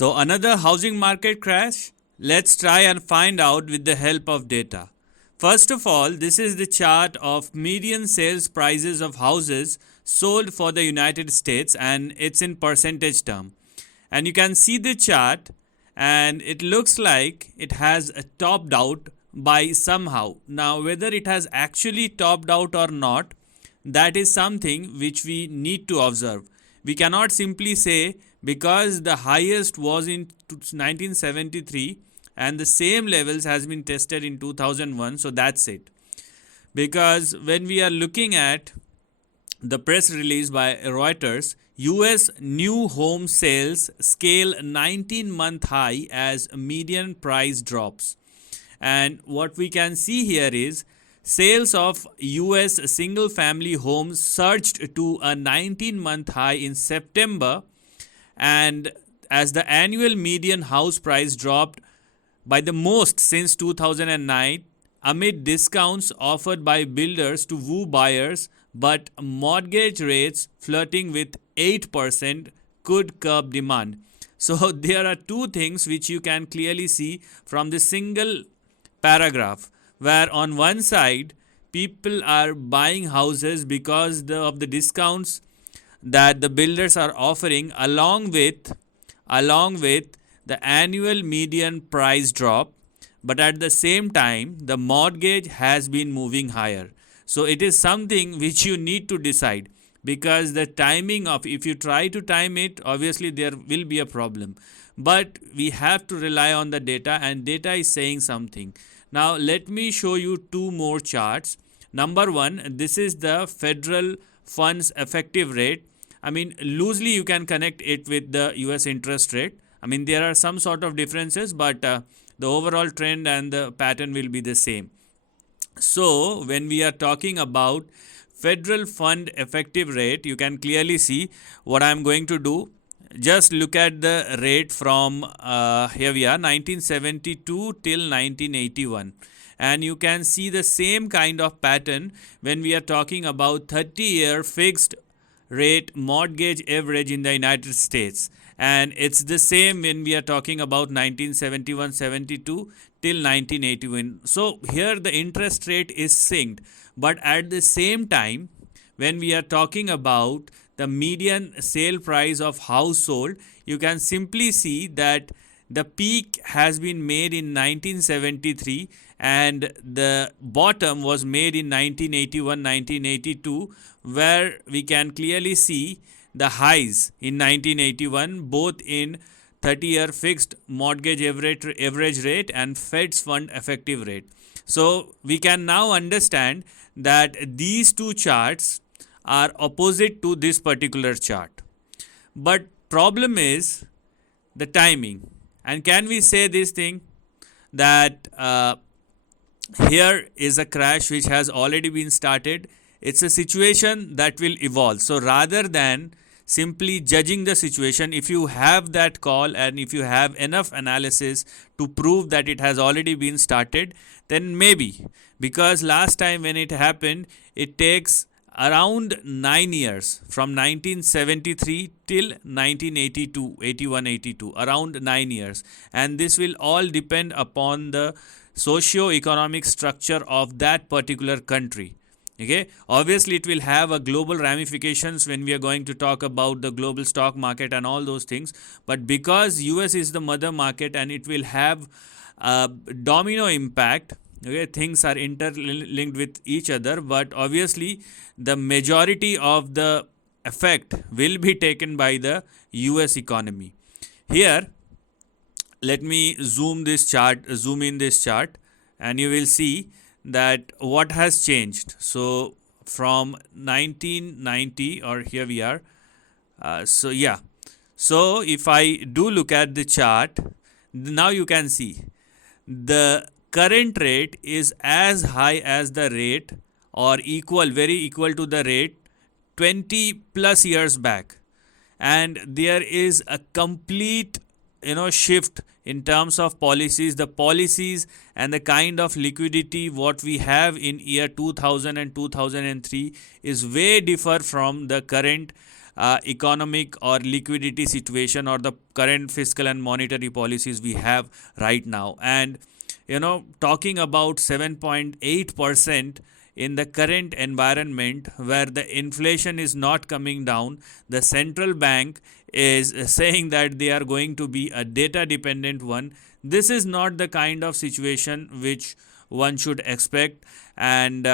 So another housing market crash? Let's try and find out with the help of data. First of all, this is the chart of median sales prices of houses sold for the United States, and it's in percentage term. And you can see the chart, and it looks like it has topped out by somehow. Now whether it has actually topped out or not, that is something which we need to observe. We cannot simply say because the highest was in 1973 and the same levels has been tested in 2001, so that's it. Because when we are looking at the press release by Reuters, US new home sales scale 19-month high as median price drops. And what we can see here is sales of US single family homes surged to a 19-month high in September, and as the annual median house price dropped by the most since 2009 amid discounts offered by builders to woo buyers, but mortgage rates flirting with 8% could curb demand. So there are two things which you can clearly see from this single paragraph, where on one side people are buying houses because of the discounts that the builders are offering, along with the annual median price drop, but at the same time the mortgage has been moving higher. So it is something which you need to decide, because the timing of, if you try to time it, obviously there will be a problem, but we have to rely on the data, and data is saying something. Now let me show you two more charts. Number one, this is the federal funds effective rate. I mean, loosely you can connect it with the US interest rate. I mean, there are some sort of differences, but the overall trend and the pattern will be the same. So when we are talking about federal fund effective rate, you can clearly see what I am going to do. Just look at the rate from here we are 1972 till 1981, and you can see the same kind of pattern when we are talking about 30-year fixed rate mortgage average in the United States, and it's the same when we are talking about 1971-72 till 1981. So here the interest rate is synced, but at the same time when we are talking about the median sale price of household, you can simply see that the peak has been made in 1973 and the bottom was made in 1981-1982, where we can clearly see the highs in 1981 both in 30-year fixed mortgage average rate and Fed's fund effective rate. So we can now understand that these two charts are opposite to this particular chart. But problem is the timing. And can we say this thing that here is a crash which has already been started? It's a situation that will evolve. So rather than simply judging the situation, if you have that call and if you have enough analysis to prove that it has already been started, then maybe, because last time when it happened, it takes around 9 years from 1973 till 1982, 81, 82, around 9 years, and this will all depend upon the socio-economic structure of that particular country. Okay, obviously it will have a global ramifications when we are going to talk about the global stock market and all those things, but because US is the mother market and it will have a domino impact. Okay, things are interlinked with each other, but obviously the majority of the effect will be taken by the US economy. Here, let me zoom in this chart, and you will see that what has changed. So from 1990, or here we are. So if I do look at the chart, now you can see the current rate is as high as the rate, or very equal to the rate 20 plus years back, and there is a complete shift in terms of policies. The policies and the kind of liquidity what we have in year 2000 and 2003 is way differ from the current economic or liquidity situation or the current fiscal and monetary policies we have right now. And talking about 7.8% in the current environment where the inflation is not coming down, the central bank is saying that they are going to be a data dependent one. This is not the kind of situation which one should expect, and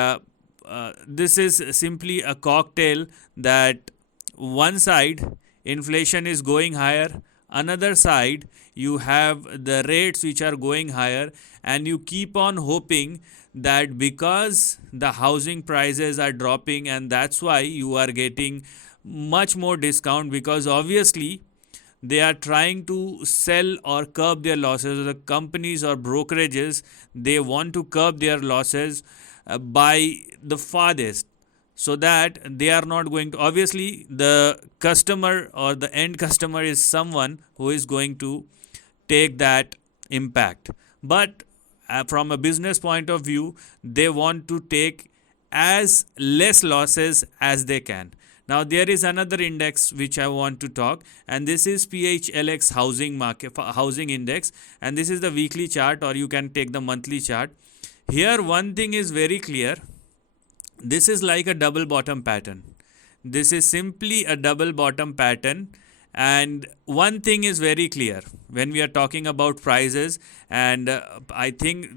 this is simply a cocktail that one side inflation is going higher, another side you have the rates which are going higher, and you keep on hoping that because the housing prices are dropping and that's why you are getting much more discount, because obviously they are trying to sell or curb their losses. The companies or brokerages, they want to curb their losses by the farthest, so that they are not going to, obviously the customer or the end customer is someone who is going to take that impact. But from a business point of view, they want to take as less losses as they can. Now there is another index which I want to talk, and this is PHLX housing index, and this is the weekly chart, or you can take the monthly chart. Here one thing is very clear. This is like a double bottom pattern. This is simply a double bottom pattern, and one thing is very clear when we are talking about prices, and I think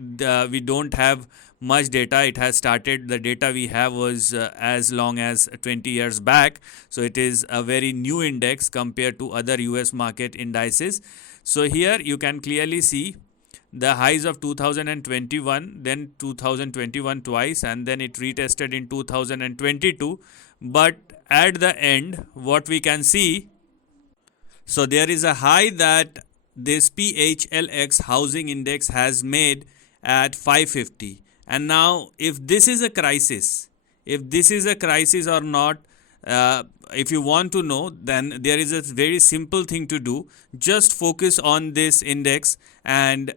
we don't have much data. It has started, the data we have was as long as 20 years back, so it is a very new index compared to other US market indices. So here you can clearly see the highs of 2021, then 2021 twice, and then it retested in 2022. But at the end, what we can see, so there is a high that this PHLX housing index has made at 550. And now if this is a crisis, or not, if you want to know, then there is a very simple thing to do. Just focus on this index and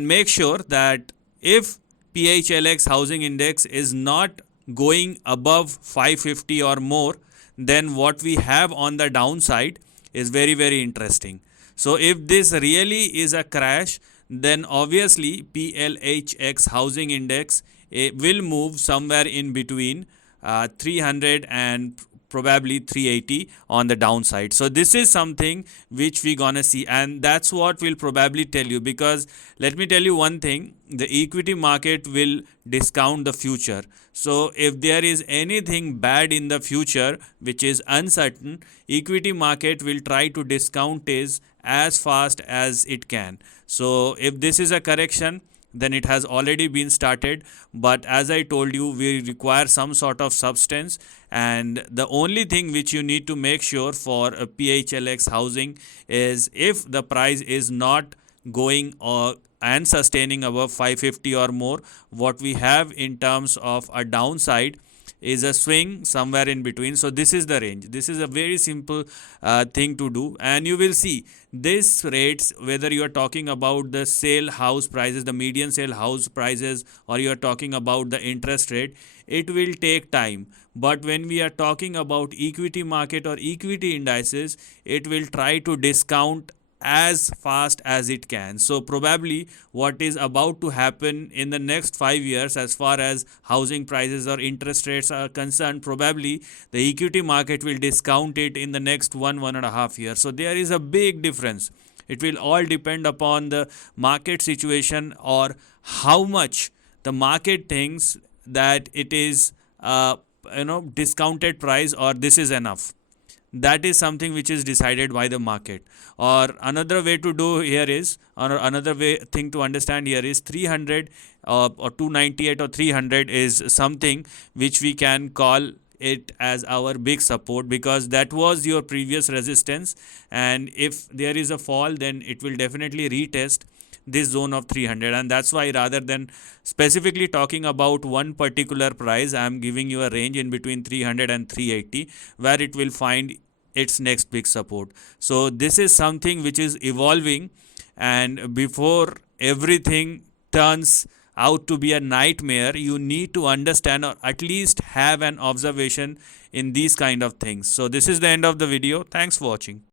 make sure that if PHLX housing index is not going above 550 or more, then what we have on the downside is very, very interesting. So if this really is a crash, then obviously PLHX housing index will move somewhere in between 300 and probably 380 on the downside. So this is something which we gonna see, and that's what we'll probably tell you, because let me tell you one thing, the equity market will discount the future. So if there is anything bad in the future which is uncertain, equity market will try to discount it as fast as it can. So if this is a correction, then it has already been started, but as I told you, we require some sort of substance, and the only thing which you need to make sure for a PHLX housing is if the price is not going or and sustaining above 550 or more, what we have in terms of a downside is a swing somewhere in between. So this is the range. This is a very simple thing to do, and you will see this rates, whether you are talking about the sale house prices, the median sale house prices, or you are talking about the interest rate, it will take time. But when we are talking about equity market or equity indices, it will try to discount as fast as it can. So probably what is about to happen in the next 5 years as far as housing prices or interest rates are concerned, probably the equity market will discount it in the next 1.5 years. So there is a big difference. It will all depend upon the market situation or how much the market thinks that it is discounted price or this is enough. That is something which is decided by the market. Or another way to do here is, or another way thing to understand here is 300 or 298 or 300 is something which we can call it as our big support, because that was your previous resistance, and if there is a fall, then it will definitely retest this zone of 300. And that's why, rather than specifically talking about one particular price, I am giving you a range in between 300 and 380 where it will find its next big support. So this is something which is evolving, and before everything turns out to be a nightmare, you need to understand or at least have an observation in these kind of things. So this is the end of the video. Thanks for watching.